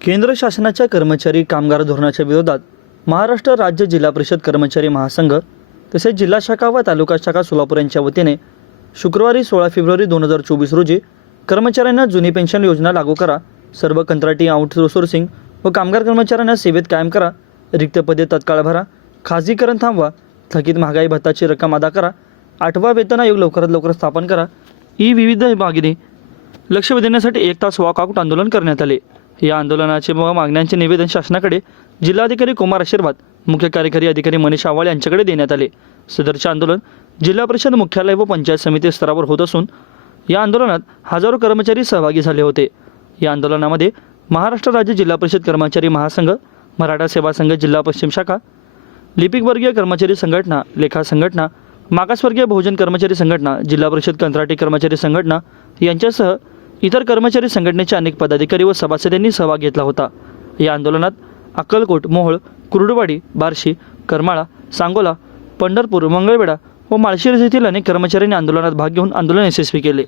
केंद्र शासनाच्या कर्मचारी कामगार धोरणाच्या विरोधात महाराष्ट्र राज्य जिल्हा परिषद कर्मचारी महासंघ तसेच जिल्हा शाखा व तालुका शाखा सोलापूर यांच्या वतीने शुक्रवारी सोळा फेब्रुवारी दोन हजार चोवीस रोजी कर्मचाऱ्यांना जुनी पेन्शन योजना लागू करा सर्व कंत्राटी आउटसोर्सिंग व कामगार कर्मचाऱ्यांना सेवेत कायम करा रिक्त पदे तत्काळ भरा खाजगीकरण थांबवा थकीत महागाई भत्ताची रक्कम अदा करा आठवा वेतन आयोग लवकरात लवकर स्थापन करा ही विविध मागणी लक्ष देण्यासाठी एक तास वॉकआउट आंदोलन करण्यात आले. या आंदोलनाचे व मागण्यांचे निवेदन शासनाकडे जिल्हाधिकारी कुमार आशीर्वाद मुख्य कार्यकारी अधिकारी मनीष आवाळ यांच्याकडे देण्यात आले. सदरचे आंदोलन जिल्हा परिषद मुख्यालय व पंचायत समिती स्तरावर होत असून या आंदोलनात हजारो कर्मचारी सहभागी झाले होते. या आंदोलनामध्ये महाराष्ट्र राज्य जिल्हा परिषद कर्मचारी महासंघ मराठा सेवा संघ जिल्हा पश्चिम शाखा लिपिकवर्गीय कर्मचारी संघटना लेखा संघटना मागासवर्गीय बहुजन कर्मचारी संघटना जिल्हा परिषद कंत्राटी कर्मचारी संघटना यांच्यासह इतर कर्मचारी संघटनेचे अनेक पदाधिकारी व सभासदांनी सहभाग घेतला होता. या आंदोलनात अक्कलकोट मोहोळ कुरुडवाडी बार्शी करमाळा सांगोला पंढरपूर मंगळवेढा व माळशिरस येथील अनेक कर्मचाऱ्यांनी आंदोलनात भाग घेऊन आंदोलन यशस्वी केले.